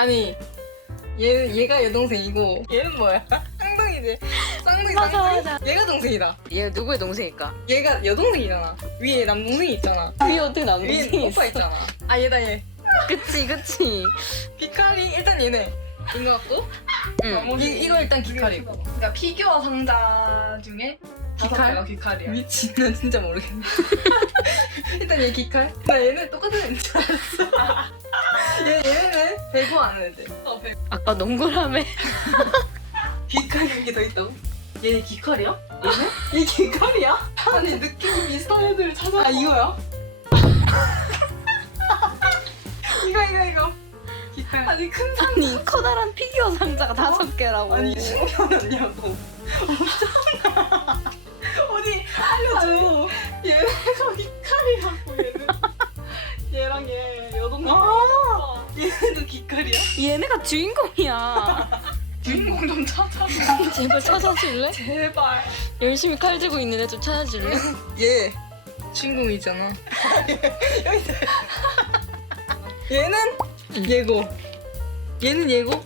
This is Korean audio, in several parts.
아니 얘 얘가 여동생이고 얘는 뭐야? 쌍둥이지. 쌍둥이 맞아, 쌍둥이. 맞아. 얘가 동생이다. 얘 누구의 동생일까? 얘가 여동생이잖아. 위에 남동생이 있잖아. 위에 어떻게 위에 남동생이 오빠 있잖아. 아 얘다 얘. 그치 그치. 기칼이 일단 얘네. 인 것 같고 응. 이, 이거 일단 기칼이. 그러니까 피규어 상자 중에 다섯 기칼? 개가 귀칼이야. 미친 난 진짜 모르겠네. 일단 얘 기칼. 나 얘는 똑같은 애인 줄 알았어. 얘 얘는 배구 하는 애들. 어, 백. 아까 농구라며. 기칼이 여기 더 있다고? 얘 기칼이야? 얘는? 얘 기칼이야? 아니 느낌이 비슷한 애들 찾아. 아 이거야? 이거 이거 이거. 기칼. 아니 큰 아니 커다란 피규어 상자가 다섯 개라고. 아니 신기하냐고. 없잖아. 어디 알려줘. 얘가 기칼이라 얘네가 주인공이야. 주인공 좀 찾아. 제발 찾아줄래? 제발. 열심히 칼 들고 있는 애좀 찾아줄래? 얘 주인공이잖아. 여기. 얘는 응. 얘고. 얘는 얘고.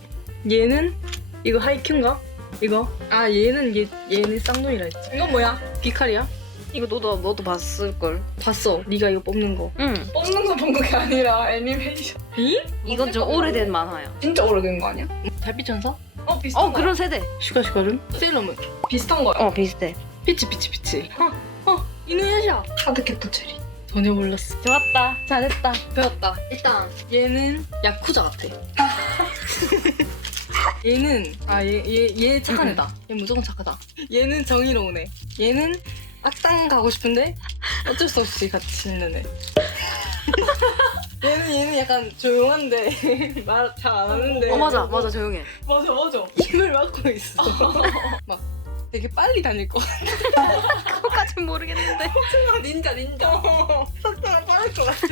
얘는 이거 하이큐인가? 이거. 아 얘는 얘 얘는 쌍둥이라 했지. 이건 뭐야? 비칼이야? 이거 너도 너도 봤을 걸. 봤어. 네가 이거 뽑는 거. 응. 뽑는 거 본 게 아니라 애니메이션. 이? 이건 좀 오래된 만화야. 진짜 오래된 거 아니야? 달빛 천사? 어 비슷한 어 거야. 그런 세대. 슈가 슈가름? 세일러문. 비슷한 거야. 어 비슷해. 피치 피치 피치. 어, 어, 이누야샤. 카드캡터 체리. 전혀 몰랐어. 좋았다. 잘했다. 배웠다. 일단 얘는 야쿠자 같아. 얘는 아얘얘얘 착한 음. 애다. 얘 무조건 착하다. 얘는 정의로운 애. 얘는 악당 가고 싶은데 어쩔 수 없이 같이 있는 애. 얘는 얘는 약간 조용한데 말 잘 안 하는데. 어 맞아 맞아 조용해. 맞아 맞아. 입을 막고 있어. 막 되게 빨리 다닐 것 같아. 그거까진 모르겠는데. 닌자 닌자. 속도가 빠를 것 같아.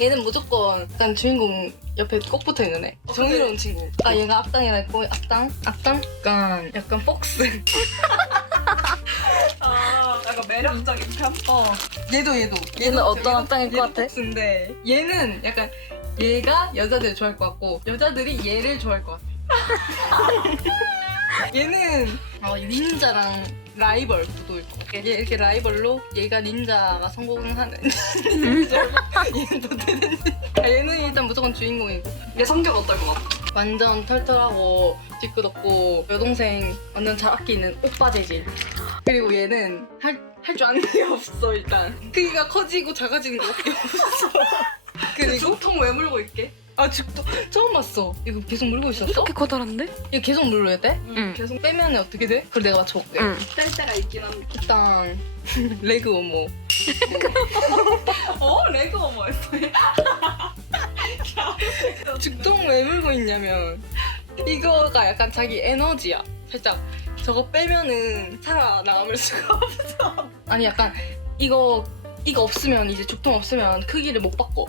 얘는 무조건 약간 주인공 옆에 꼭 붙어 있는 애. 정의로운 친구. 아 얘가 악당이라 했고 악당? 악당? 약간 약간 폭스. 아 약간 매력적인 편. 어. 얘도 얘도. 얘는 어떤 악당일 것 얘도 같아? 폭스인데 얘는 약간 얘가 여자들 좋아할 것 같고 여자들이 얘를 좋아할 것 같아. 얘는 어, 닌자랑 라이벌 구도일 것 같아. 얘 이렇게 라이벌로 얘가 닌자가 성공하는 닌자고 얘는 못되는 아, 얘는 일단 무조건 주인공이고 얘 성격 어떨 것 같아? 완전 털털하고 뒤끝없고 여동생 완전 잘 아끼는 오빠 재질 그리고 얘는 할 할 줄 아는 게 없어 일단 크기가 커지고 작아지는 것밖에 없어 그리고 중통 왜 물고 있게? 아 죽도 처음 봤어 이거 계속 물고 있었어? 이렇게 커다란데? 이거 계속 물어야 돼? 응. 계속 빼면 어떻게 돼? 그걸 내가 맞춰볼게 응. 뺄 때가 있긴 한데. 일단 레그 오모 어 레그 어머였어. 죽통 왜 물고 있냐면 이거가 약간 자기 에너지야. 살짝 저거 빼면은 살아남을 수가 없어. 아니 약간 이거 이거 없으면 이제 죽통 없으면 크기를 못 바꿔.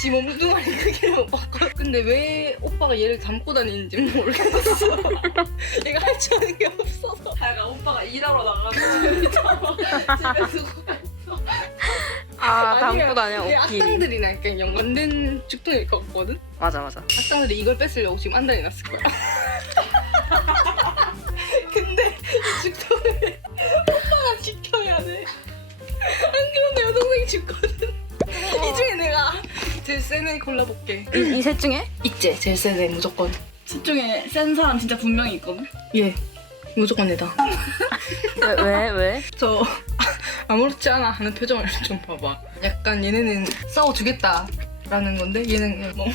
지 몸뚱아리 크기를 못 바꿔. 근데 왜 오빠가 얘를 담고 다니는지 모르겠어. 얘가 할 줄 아는 게 없어서. 약간 오빠가 일하러 나가서 집에 두고 아 이게 오키. 악당들이랑 약간 연관된 죽통일 것 같거든 맞아 맞아. 악당들이 이걸 뺏으려고 지금 한 달이 났을 거야. 근데 이 죽통을 오빠가 지켜야 돼. 안 그러면 내 여동생이 죽거든. 이 중에 내가 제일 센 애 골라볼게. 이 셋 중에? 있지? 제일 센 애 무조건. 집 중에 센 사람 진짜 분명히 있거든. 얘. 무조건. 왜 왜? 왜? 저 아무렇지 않아 하는 표정을 좀 봐봐. 약간 얘네는 싸워주겠다. 라는 건데 얘는 그냥 뭐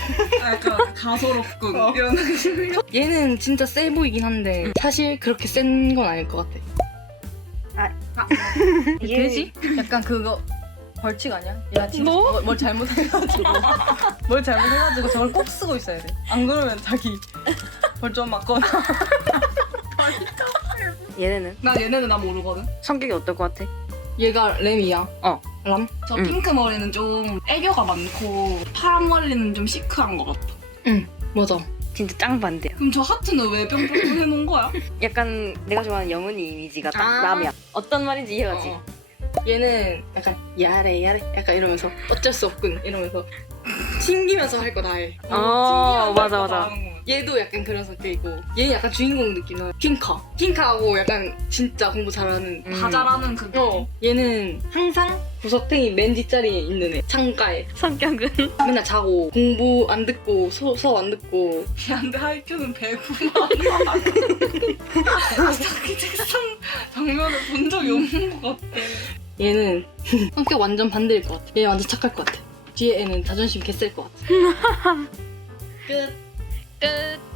약간 가소롭군 어. 이런 느낌. 얘는 진짜 세 보이긴 한데 사실 그렇게 센 건 아닐 것 같아. 이게- 돼지? 약간 그거 벌칙 아니야? 야 진짜 뭐? 뭘, 뭘 잘못해가지고 뭘 잘못해가지고 저걸 꼭 쓰고 있어야 돼. 안 그러면 자기 벌점 맞거나. 얘네는 나 얘네는 나 모르거든. 성격이 어떨 것 같아? 얘가 램이야. 어. 람? 저 응. 핑크 머리는 좀 애교가 많고 파란 머리는 좀 시크한 것 같아. 맞아. 진짜 짱 반대야. 그럼 저 하트는 왜 뿅뿅뿅 해놓은 거야? 약간 내가 좋아하는 영은이 이미지가 딱 아. 람이야. 어떤 말인지 이해가지? 어. 얘는 약간 야래 야래 약간 이러면서 어쩔 수 없군 이러면서 튕기면서 할 거 다 해. 어, 튕기면 맞아, 할 맞아. 거다 하는구나. 얘도 약간 그런 성격이고 얘는 약간 주인공 느낌 나. 킹카. 킹카하고 약간 진짜 공부 잘하는. 음. 다 잘하는 그 어. 얘는 항상 구석탱이 맨 뒷자리에 있는 애. 창가에. 성격은 맨날 자고 공부 안 듣고 수, 수업 안 듣고 걔한테 하이큐는 배구만 저기 책상 장면을 본 적이 없는 것 같아 얘는 성격 완전 반대일 것 같아. 얘 완전 착할 것 같아. 뒤에 애는 자존심 개셀 것 같아. 끝. 끝